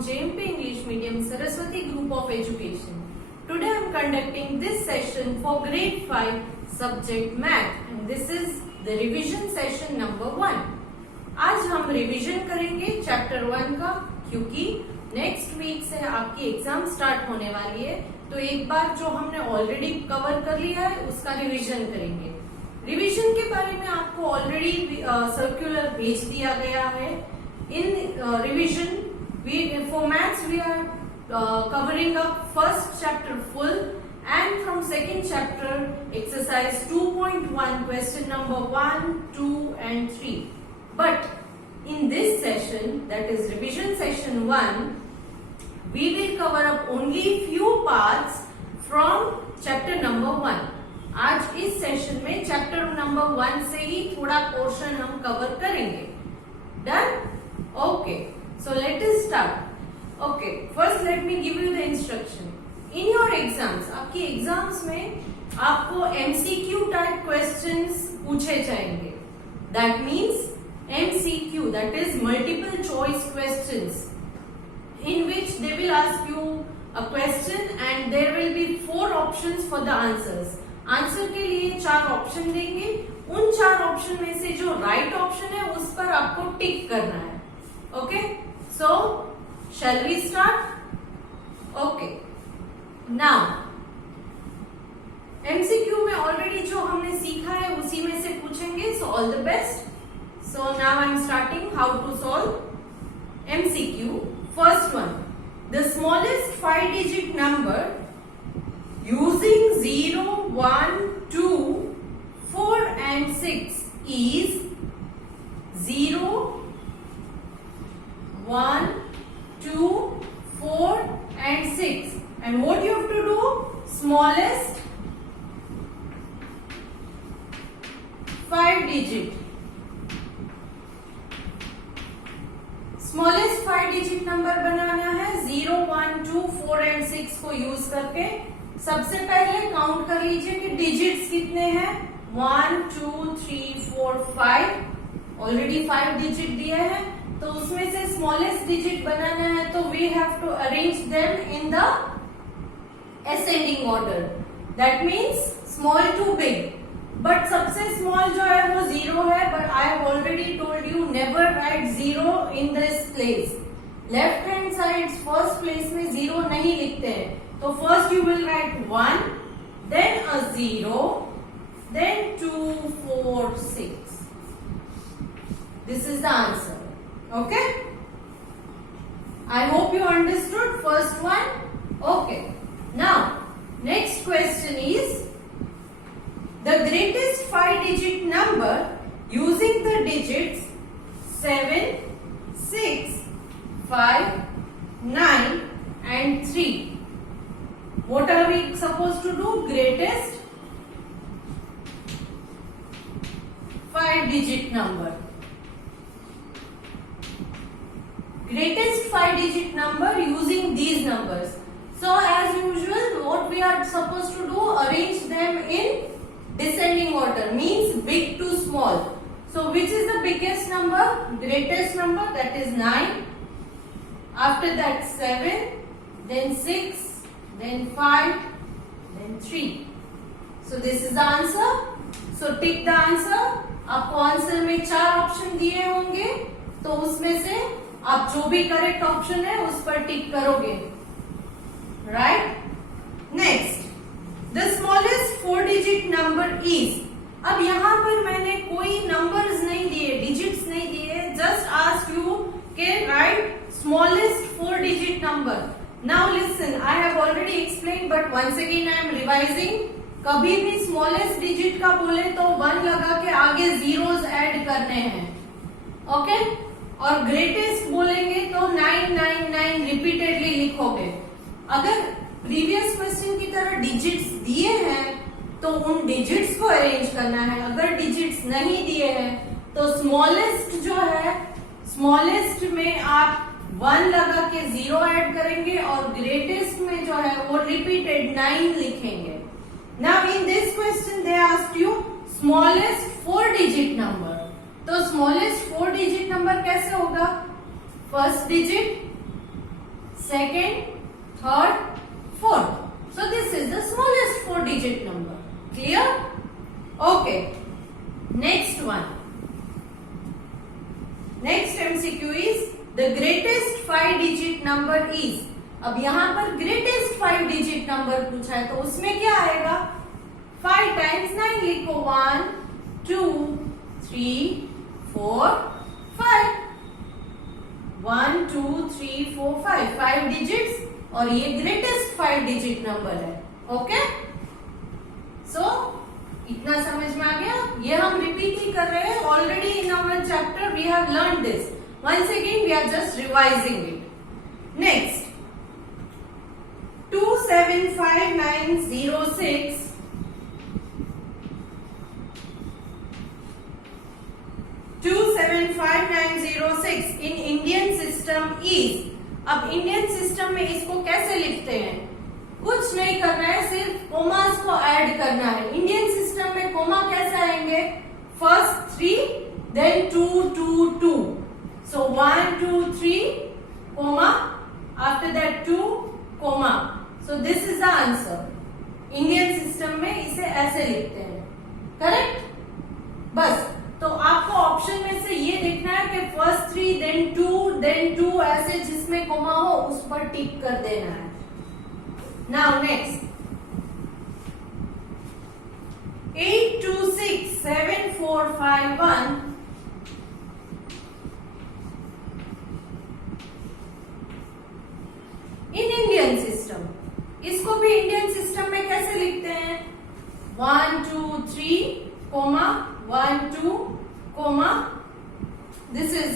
JMP English Medium Saraswati Group of Education. Today I am conducting this session for grade 5 subject math and this is the revision session number 1. आज हम रिवीजन करेंगे चैप्टर 1 का, क्योंकि next week से आपकी exam start होने वाली है, तो एक बार जो हमने ऑलरेडी कवर कर लिया है उसका रिवीजन करेंगे. रिवीजन के बारे में आपको ऑलरेडी सर्कुलर भेज दिया गया है. In revision, for maths we are covering up first chapter full and from second chapter exercise 2.1 question number 1, 2 and 3. But in this session, that is revision session 1, we will cover up only few parts from chapter number 1. आज इस सेशन में chapter number 1 से ही थोड़ा पोर्शन हम कवर करेंगे. Done? Okay, so let us start. Okay, first let me give you the instruction. In your exams, आपकी एग्जाम्स में आपको MCQ type questions पूछे जाएंगे. That means MCQ, that is multiple choice questions, in which they will ask you a question and there will be 4 options for the answers. Answer के लिए 4 ऑप्शन देंगे. उन 4 ऑप्शन में से जो राइट ऑप्शन है उस पर आपको टिक करना है. Okay, so shall we start? Okay, now MCQ में ऑलरेडी जो हमने सीखा है उसी में से पूछेंगे. So all the best. So now I am starting how to solve MCQ. First one, the smallest 5-digit number using 0, 1, 2, 4 and 6 is 0, 1, 2, 4 and 6. And what you have to do? Smallest 5 digit. Smallest 5 digit number बनाना है 0, 1, 2, 4 and 6 को यूज करके. सबसे पहले काउंट कर लीजिए कि डिजिट्स कितने हैं. 1, 2, 3, 4, 5. ऑलरेडी 5 डिजिट दिए हैं, तो उसमें से स्मॉलेस्ट डिजिट बनाना है, तो we have to arrange them in the ascending order. That means small to big. But सबसे स्मॉल जो है वो 0 है. But I have already told you never write 0 in this place. Left hand side first place में 0 नहीं लिखते हैं. तो first you will write 1, then a 0, then 2, 4, 6. This is the answer. Okay, I hope you understood first one. Okay, now next question is the greatest 5-digit number using the digits 7, 6, 5, 9 and 3. What are we supposed to do? Greatest 5-digit number. Greatest 5-digit number using these numbers. So as usual, what we are supposed to do, arrange them in descending order, means big to small. So which is the biggest number? Greatest number, that is 9. After that 7, then 6, then 5, then 3. So this is the answer. So tick the answer. आपको आंसर में 4 ऑप्शन दिए होंगे, तो उसमें से आप जो भी करेक्ट ऑप्शन है उस पर टिक करोगे. Right. Next, the smallest 4-digit number is. अब यहाँ पर मैंने कोई नंबर्स नहीं दिए, डिजिट्स नहीं दिए. जस्ट आस्क यू के राइट स्मॉलेस्ट 4-digit नंबर. Now listen, I have already explain but once again I am revising. कभी भी स्मॉलेस्ट डिजिट का बोले तो 1 लगा के आगे जीरोस ऐड करने हैं. ओके, और ग्रेटेस्ट बोलेंगे तो 999 रिपीटेडली लिखोगे. अगर प्रीवियस क्वेश्चन की तरह डिजिट्स दिए हैं तो उन डिजिट्स को अरेंज करना है. अगर डिजिट्स नहीं दिए हैं तो स्मॉलेस्ट जो है, स्मॉलेस्ट में आप 1 लगा के 0 ऐड करेंगे और ग्रेटेस्ट में जो है वो रिपीटेड 9 लिखेंगे. Now in this question they asked you smallest 4-digit number. तो स्मॉलेस्ट 4-digit नंबर कैसे होगा? First digit second, third, fourth. So this is the smallest 4-digit number. Clear? Okay. Next one. Next MCQ is the greatest 5-digit number is. अब यहाँ पर greatest 5-digit number पूछा है तो उसमें क्या आएगा? 5 times 9 लिखो 1, 2, 3, 4, 5. 1, 2, 3, 4, 5. 5 digits और ये greatest 5-digit number है. ओके? So इतना समझ में आ गया? ये हम रिपीट ही कर रहे हैं. Already in our chapter we have learn this. Once again we are just revising it. Next 275906 275906 in Indian system is. अब इंडियन सिस्टम में इसको कैसे लिखते हैं? कुछ नहीं करना है, सिर्फ कोमास को ऐड करना है. इंडियन सिस्टम में कोमा कैसे आएंगे? First 3 then 2 2 2. So 1 2 3 comma, after that 2 comma. So this is the answer. Indian system में इसे ऐसे लिखते हैं. करेक्ट? बस. तो आपको ऑप्शन में से ये देखना है कि फर्स्ट 3 देन 2 ऐसे जिसमें कोमा हो उस पर टिक कर देना है. Now next 8267451 इन इंडियन सिस्टम. इसको भी इंडियन सिस्टम में कैसे लिखते हैं? 1 2 3 comma 1 2 comma. This is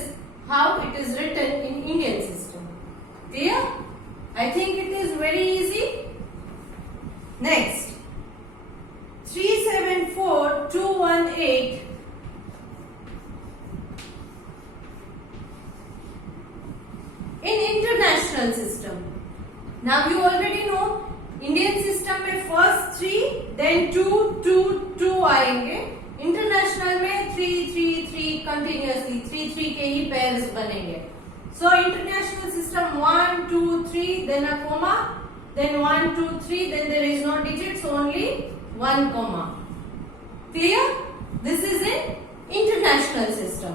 how it is written in Indian system. Clear? I think it is very easy. Next 374218 in international system. Now you already know Indian system में first 3 then 2 2 2 आएंगे. इंटरनेशनल में 3 3 3 कंटिन्यूअसली 3 3 के ही पेयर्स बनेंगे. So international system 1 2 3 then a comma, then 1 2 3 then there is no digits, only 1 comma. Clear? This is in international system.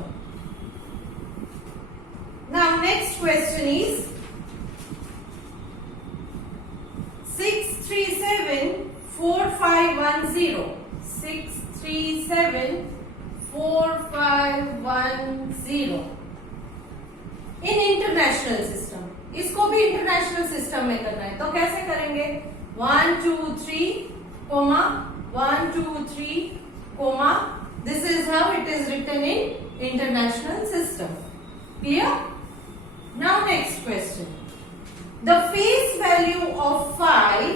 Now next question is 6374510. 6374510 in international system. इसको भी international system में करना है तो कैसे करेंगे? 1 2 3 comma 1 2 3 comma. This is how it is written in international system. Clear? Now next question. The face value of 5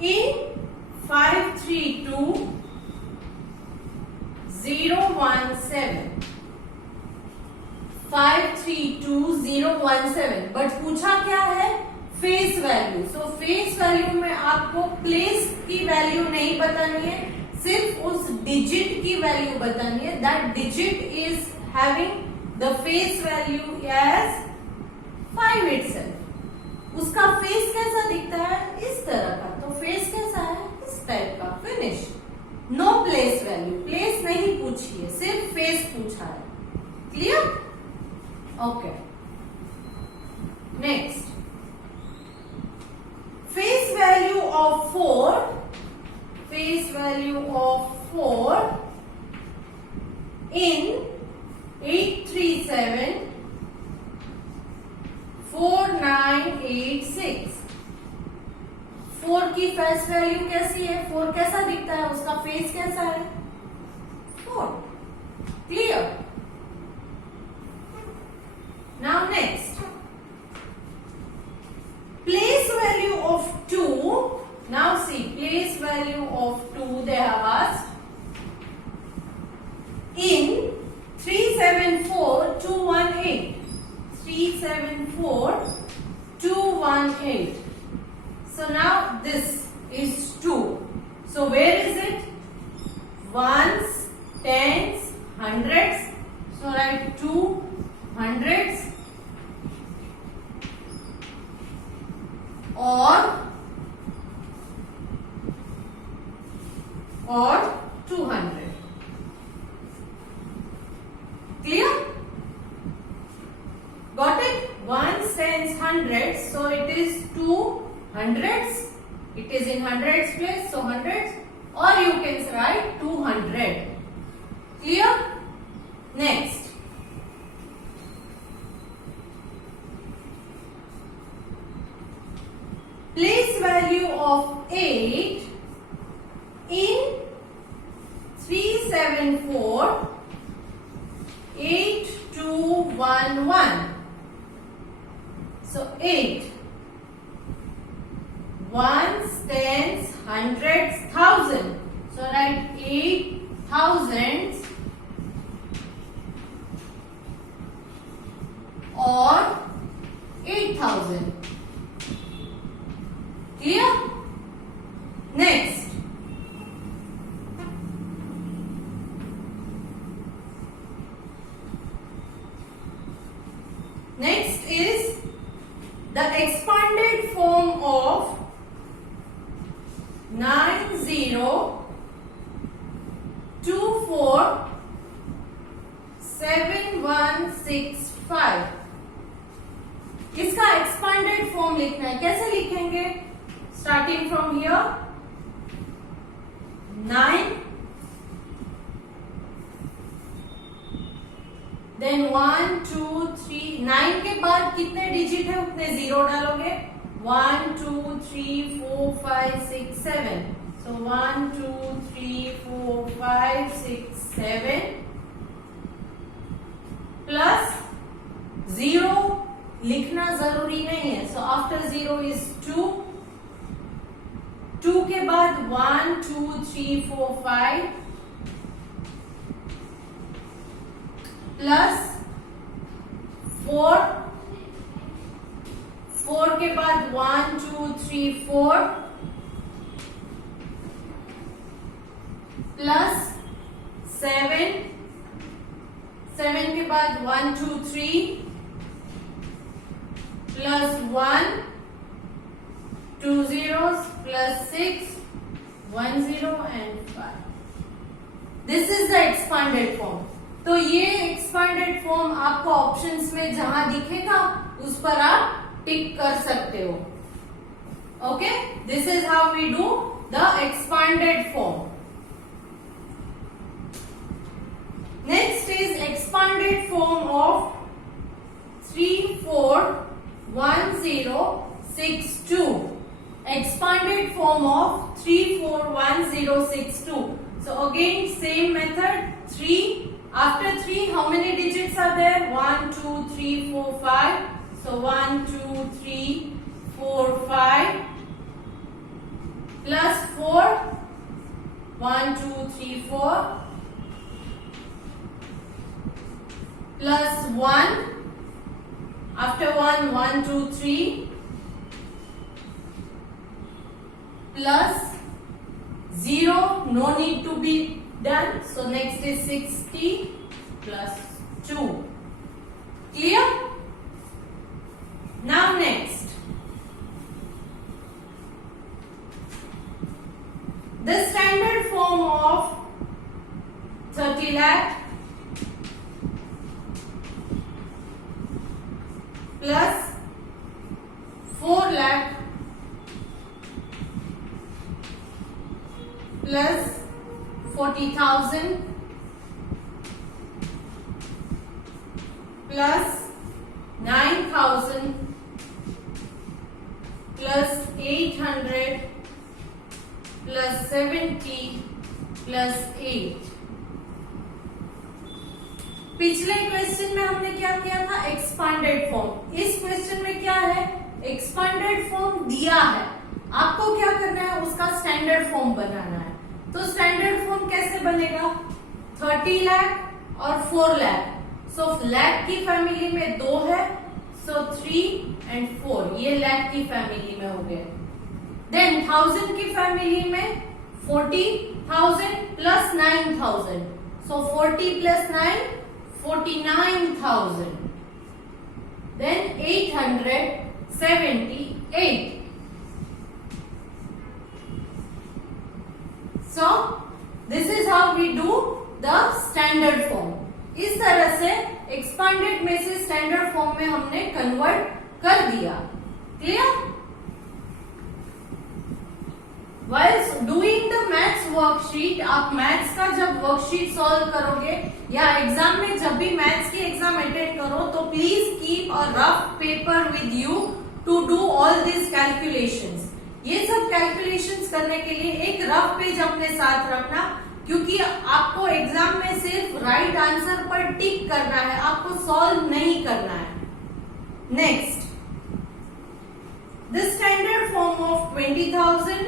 in 532017. 532017. But पूछा क्या है? Face value. So face value में आपको प्लेस की वैल्यू नहीं बतानी है, सिर्फ उस डिजिट की वैल्यू बतानी है. That digit is having the face value as 5 itself. उसका फेस कैसा दिखता है? इस तरह का. तो फेस कैसा है? इस टाइप का. Finish. No place value. Place नहीं पूछी है, सिर्फ फेस पूछा है. Clear? Okay. Next face value of 4 in 8374986. 4 की फेस वैल्यू कैसी है? 4 कैसा दिखता है? उसका फेस कैसा है? 4. Clear? Now next place value of 2. Now see place value of 2 they have asked in 374218. 374218. So now this is 2. So where is it? Ones, tens, hundreds. So write 2 hundreds or 200. Clear? Got it? Ones, tens, hundreds. So it is 2 hundreds. It is in hundreds place. So hundreds. Or you can write 200. Clear? Next. Place value of 8 in 374 8211. So 8 ones, tens, hundreds, thousand. So write 8 thousands or 8,000. Clear? Next. Next is the expanded form of 90247165. इसका expanded form लिखना है. कैसे लिखेंगे? Starting from here 9 देन 1 2 3 9 के बाद कितने डिजिट है उतने जीरो डालोगे. 1 2 3 4 5 6 7. So 1 2 3 4 5 6 7 प्लस 0 लिखना जरूरी नहीं है. So after 0 is 2. 2 के बाद 1 2 3 4 5 प्लस 4. 4 के बाद 1 2 3 4 प्लस 7. 7 के बाद 1 2 3 प्लस 1 2 zeros plus 6 1 0 and 5. This is the expanded form. तो ये expanded form आपको ऑप्शंस में जहां दिखेगा उस पर आप टिक कर सकते हो. Okay, this is how we do the expanded form. Next is expanded form of 341062. Expanded form of 341062. So again same method. 3 after 3 how many digits are there? 1 2 3 4 5. So 1 2 3 4 5 plus 4 1 2 3 4 plus 1 after 1 1 2 3 plus 0 no need to be done. So next is 60 plus 2. Clear? Now next, the standard form of 30 lakh plus 4 lakh plus 40,000 plus 9,000 plus 800 plus 70 plus 8. पिछले क्वेश्चन में हमने क्या किया था? Expanded form. इस क्वेश्चन में क्या है? एक्सपांडेड फॉर्म दिया है, आपको क्या करना है? उसका स्टैंडर्ड फॉर्म बनाना है. तो स्टैंडर्ड फॉर्म कैसे बनेगा? 30 लाख और 4 लाख. सो लाख की फैमिली में 2 है, सो 3 and 4 ये लाख की फैमिली में हो गए. देन 1000 की फैमिली में 40,000 प्लस 9,000. So 40 plus 9, 49,000. Then 878. So this is how we do the standard form. इस तरह से एक्सपांडेड में से स्टैंडर्ड फॉर्म में हमने कन्वर्ट कर दिया. Clear? While doing the maths worksheet, आप मैथ्स का जब वर्कशीट सॉल्व करोगे या एग्जाम में जब भी मैथ्स की एग्जाम अटेंड करो तो please keep a rough paper with you to do all this calculations. ये सब कैलकुलेशंस करने के लिए एक रफ पेज अपने साथ रखना, क्योंकि आपको एग्जाम में सिर्फ राइट आंसर पर टिक करना है, आपको सॉल्व नहीं करना है. Next, the standard form of 20,000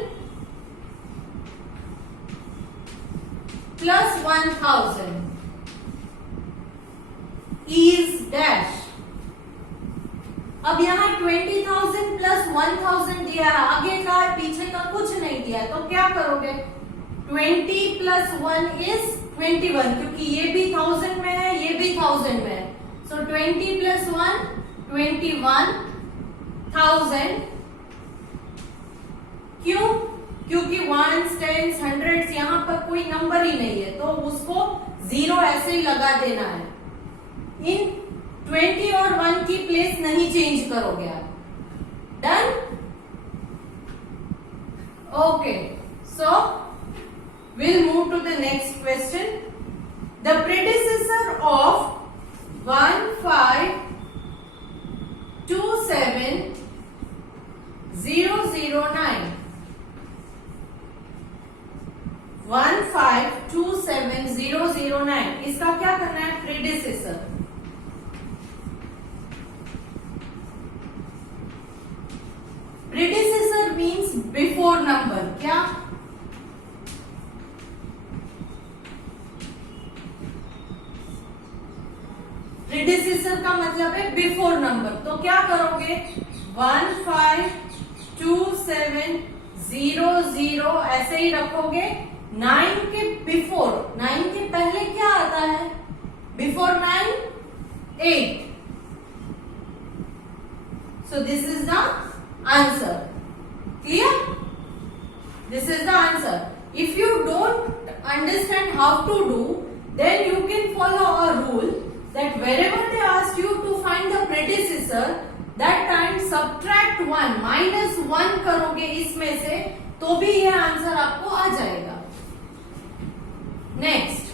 plus 1,000 is dash. अब यहाँ 20,000 plus 1,000 दिया है, आगे का पीछे का कुछ नहीं दिया है, तो क्या करोगे? 20 plus 1 is 21, क्योंकि ये भी 1000 में है, ये भी 1000 में है. So 20 plus 1 21,000. क्यों? क्योंकि 1s, 10s, 100s यहाँ पर कोई नंबर ही नहीं है, तो उसको 0 ऐसे ही लगा देना है. इन 20 और 1 की प्लेस नहीं चेंज करोगे आप. Done? Okay, so we'll move to the next question. The predecessor of 1527009. 1527009, इसका क्या करना है? Predecessor. Predecessor means before number. क्या? प्रेडिसेसर का मतलब है बिफोर नंबर. तो क्या करोगे? 15270 ऐसे ही रखोगे. 9 के बिफोर, 9 के पहले क्या आता है? बिफोर 9 8. So this is the answer. Clear? This is the answer. If you don't understand how to do, then you can follow a rule that wherever they ask you to find the predecessor, that time subtract 1, -1 करोगे इसमें से, तो भी यह आंसर आपको आ जाएगा. Next,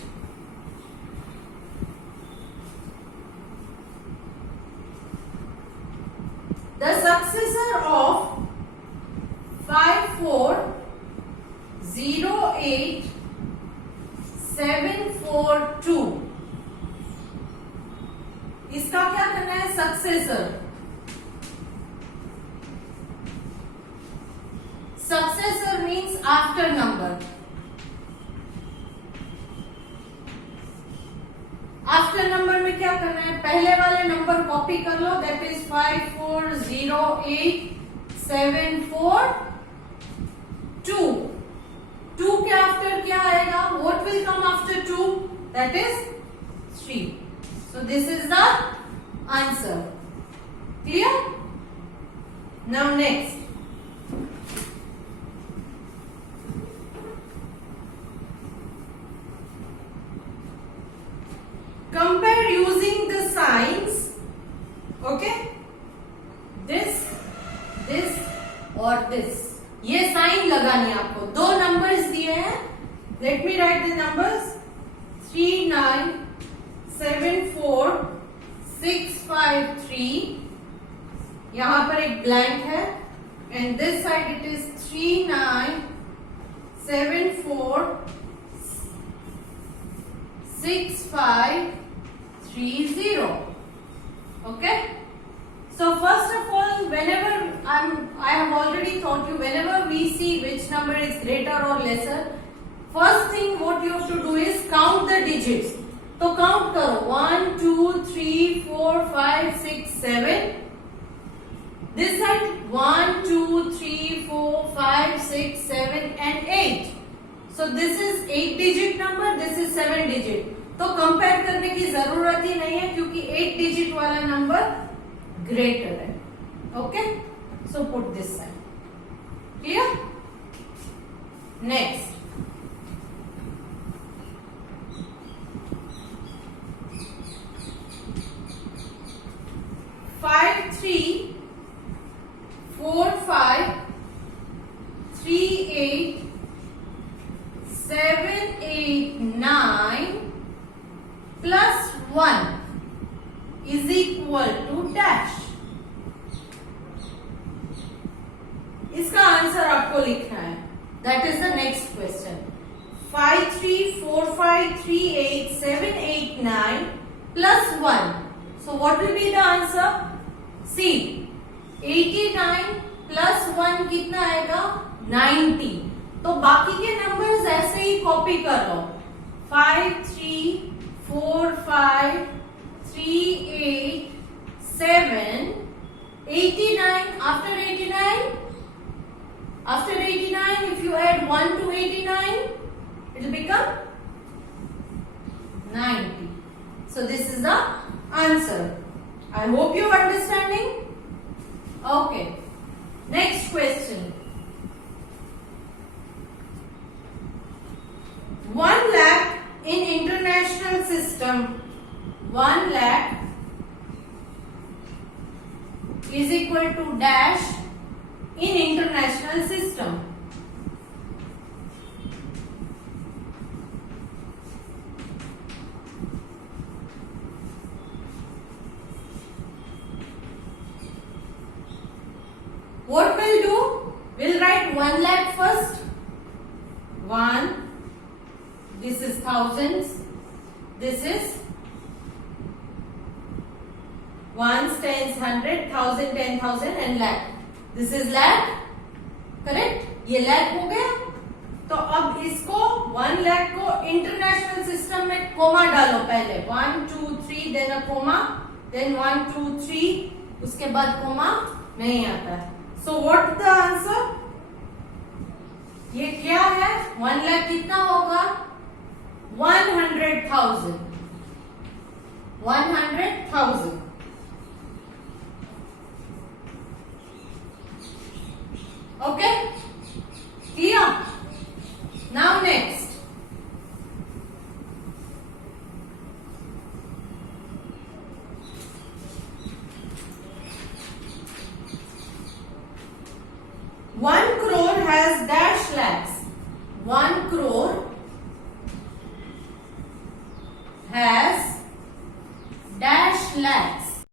the successor of 5408742. इसका क्या करना है? Successor. Successor means after number. After number में क्या करना है? पहले वाले नंबर कॉपी कर लो, दैट इज 5408742. 2 के आफ्टर क्या आएगा? What will come after 2? That is 3. So this is the answer. Clear? Now next, compare using the signs. Okay? This, this और this. ये साइन लगानी है आपको. 2 नंबर्स दिए हैं. Let me write the numbers. 3974653. यहां पर एक ब्लैंक है, and this side it is 39746530. Okay? So first of all, whenever I have already taught you, whenever we see which number is greater or lesser, first thing what you have to do is count the digits. तो काउंट करो 1 2 3 4 5 6 7. This side 1 2 3 4 5 6 7 and 8. So this is 8 digit number, this is 7 digit. तो कंपेयर करने की जरूरत ही नहीं है क्योंकि 8 डिजिट वाला नंबर ग्रेटर है. Okay, so put this side. Clear? Next, five 3 4 5 3 8 7 8 9 plus 1 is equal to dash. इसका आंसर आपको लिखना है. That is the next question. 5 3 4 5 3 8 7 8 9 plus 1. So what will be the answer? See, 89 plus 1 कितना आएगा? 90. तो बाकी के नंबर्स ऐसे ही कॉपी कर लो. 5 3 4 5 3 8 7 89. After 89, if you add 1 to 89, it will become 90. So this is the answer. I hope you are understanding. Okay. Next question. 1 lakh in international system. 1 lakh is equal to dash in international system. What we'll do? We'll write 1 lakh first. 1. This is thousands. This is ones, tens, hundred, thousand, 10,000 and lakh. This is lakh. Correct? ये lakh हो गया. तो अब इसको 1 lakh को international system में कोमा डालो. पहले 1 2 3 देन अ कोमा, देन 1 2 3, उसके बाद कोमा नहीं आता है. So what the answer? ये क्या है? 1 lakh कितना होगा? 100,000. 100,000. Okay? Clear? Now next. One crore has dash lakhs. 1 crore has dash lakhs.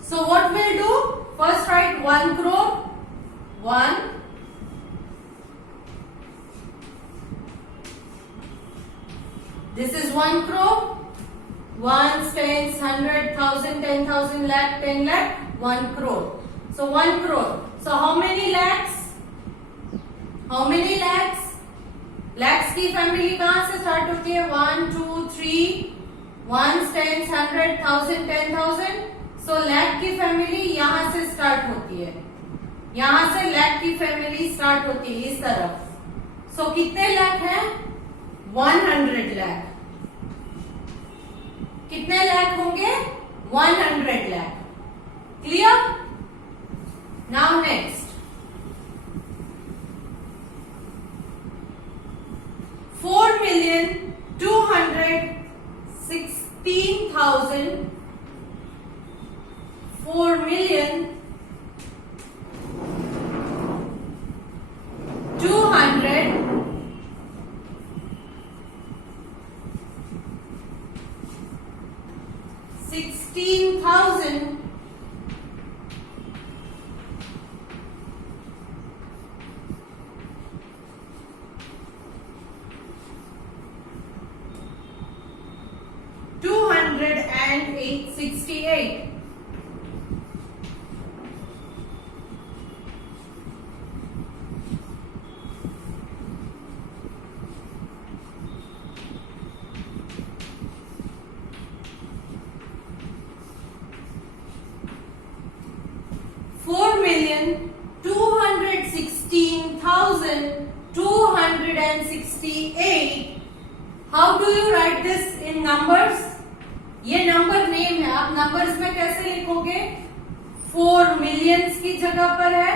So what we'll do? First write 1 crore. 1. This is 1 crore. Ones, tens, 100, 1000, 10,000, lakh, 10 lakh, 1 crore. So 1 crore. So how many lakhs? How many lakhs? Lakhs की फैमिली कहाँ से स्टार्ट होती है? 1 2 3, ones, tens, 100, 1000, 10,000. सो लैख की फैमिली यहां से स्टार्ट होती है. यहां से लैख की फैमिली स्टार्ट होती है इस तरफ. सो कितने लाख है? 100 लाख. कितने लाख होंगे? 100 lakh. Clear? Now next. 4,216,000 4,216,000 268. $4,216,000 268. How do you write this in numbers? ये नंबर नेम है, आप नंबर्स में कैसे लिखोगे? 4 मिलियंस की जगह पर है,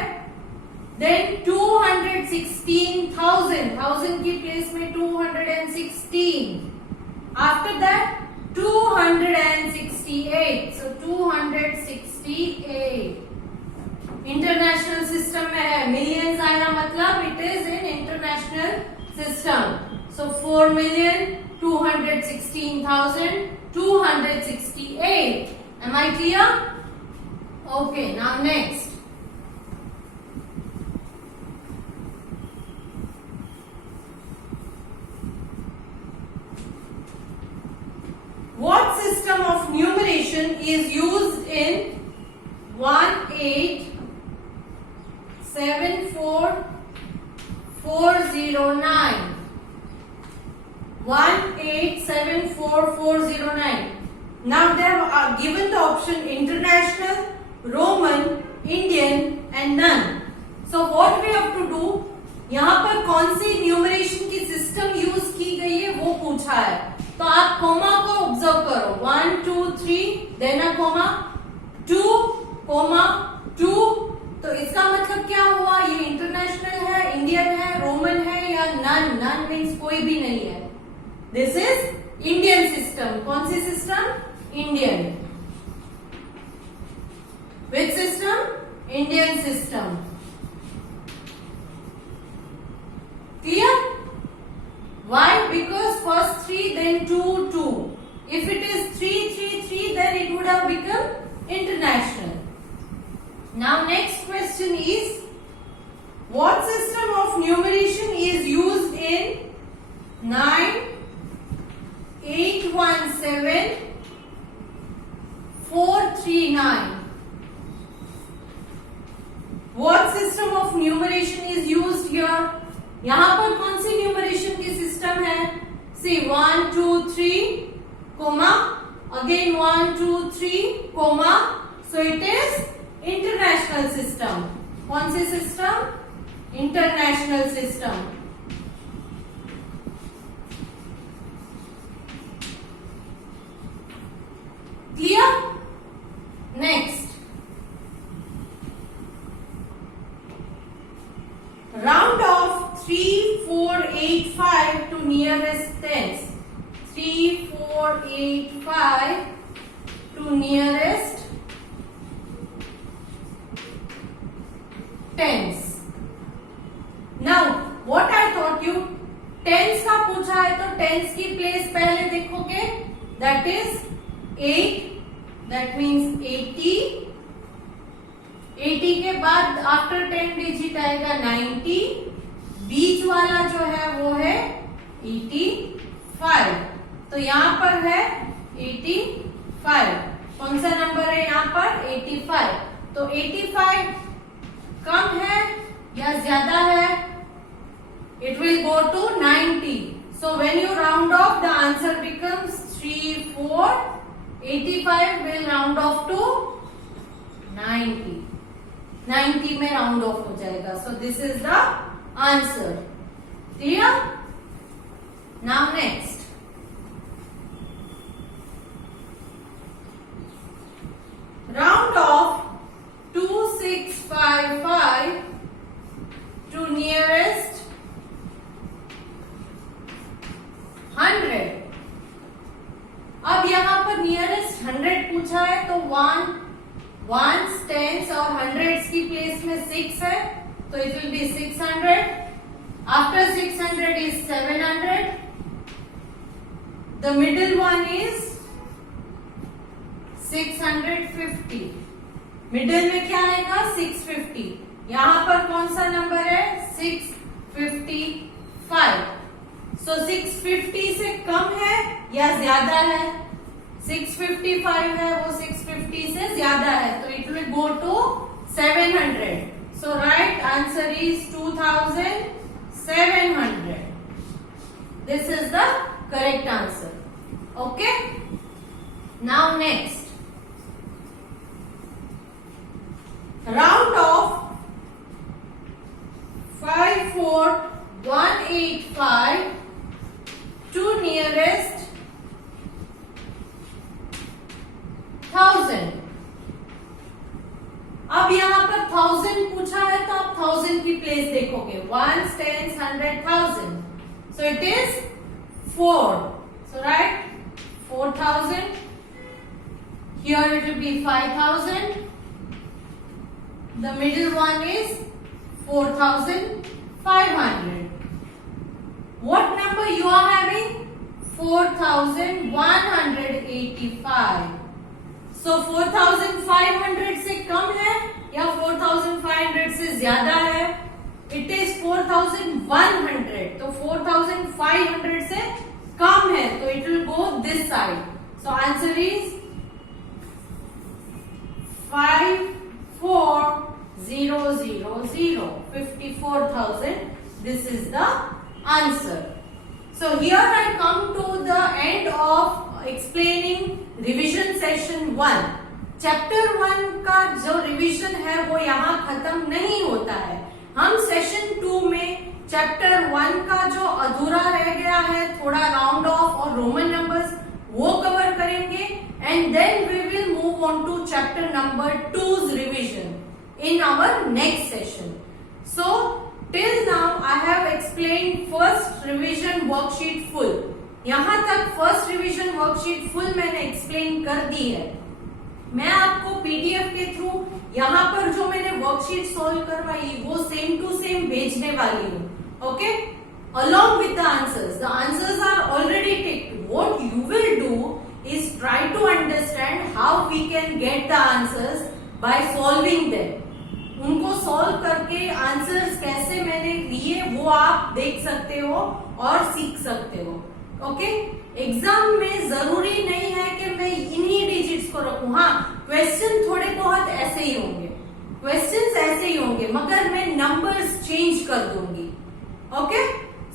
देन 216,000, 1000 की प्लेस में 216. आफ्टर दैट 268, so 268. इंटरनेशनल सिस्टम में है, मिलियंस आया मतलब it is in international system. So 4,216,268. Am I clear? Okay, now next. What system of numeration is used in 1874409? 1874409. Now they have given the option international, Roman, Indian and none. So what we have to do, यहाँ पर कौन सी न्यूमरेशन की system use की गई है वो पूछा है. तो आप कोमा को ऑब्जर्व करो. 1 2 3 देन अ कोमा, 2 कोमा 2. तो इसका मतलब क्या हुआ? ये इंटरनेशनल है, इंडियन है, रोमन है या नन? नन मीन्स कोई भी नहीं है. This is Indian system. कौन सी system? Indian. Which system? Indian system. Clear? Why? Because first 3, then 2, 2. If it is 3, 3, 3, then it would have become international. Now next question is, what system of numeration is used in 9,817,439? What system of numeration is used here? यहां पर कौन सी न्यूमरेशन की system है? See 1 2 3 comma, again 1 2 3 comma. So it is international system. कौन सी system? International system. Clear? Next, round off 3 4 8 5 to nearest tens. 3 4 8 5 to nearest tens. Now what I taught you, tens का पूछा है तो tens की प्लेस पहले देखोगे, that is 8, that means 80. 80 के बाद आफ्टर 10 डिजिट आएगा 90. बीच वाला जो है वो है 85. तो यहाँ पर है 85. कौन सा नंबर है यहाँ पर? 85. तो 85 कम है या ज्यादा है? It will go to 90. So when you round off, the answer becomes 3 4. 85 will round off to 90. 90 में राउंड ऑफ हो जाएगा. So this is the answer. Clear? Now next, round off 2655 to nearest 100. अब यहां पर नियरेस्ट 100 पूछा है तो 1s, 10s और 100s की प्लेस में 6 है, तो इट विल बी 600. आफ्टर 600 इज 700. The middle one is 650. मिडिल में क्या आएगा? 650. यहां पर कौन सा नंबर है? 655. सो 650 से कम है या ज्यादा है? 655 है, वो 650 से ज्यादा है, तो it will go to 700. So right answer is 2700. This is the correct answer. Okay, now next, round off 54185 place देखोगे, 1s, 10s, 100, 1000. So it is 4. So write 4000. Here it will be 5000. The middle one is 4500. What number you are having? 4185. So 4500 से कम है या 4500 से ज्यादा है? It is 4100. तो 4500 से कम है, तो it will go this side. So answer is 54000. 54,000. This is the answer. So here I come to the end of explaining revision session 1. चैप्टर 1 का जो रिवीजन है वो यहाँ खत्म नहीं होता है. हम सेशन 2 में चैप्टर 1 का जो अधूरा रह गया है, थोड़ा राउंड ऑफ और रोमन नंबर्स, वो कवर करेंगे and then we will move on to chapter number 2's revision in our next session. So till now I have explained first revision worksheet full. यहाँ तक first revision worksheet full मैंने explain कर दी है. मैं आपको PDF के थ्रू यहाँ पर जो मैंने वर्कशीट सॉल्व करवाई वो सेम टू सेम भेजने वाली हूँ. Okay, along with the answers. The answers are already ticked. What you will do is try to understand how we can get the answers by solving them. उनको सॉल्व करके आंसर्स कैसे मैंने लिए वो आप देख सकते हो और सीख सकते हो. ओके, एग्जाम में जरूरी नहीं है कि मैं इन्हीं डिजिट्स को रखूं. हाँ, क्वेश्चन थोड़े बहुत ऐसे ही होंगे, क्वेश्चंस ऐसे ही होंगे, मगर मैं नंबर्स चेंज कर दूंगी. Okay,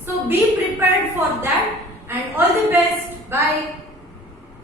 so be prepared for that and all the best. Bye.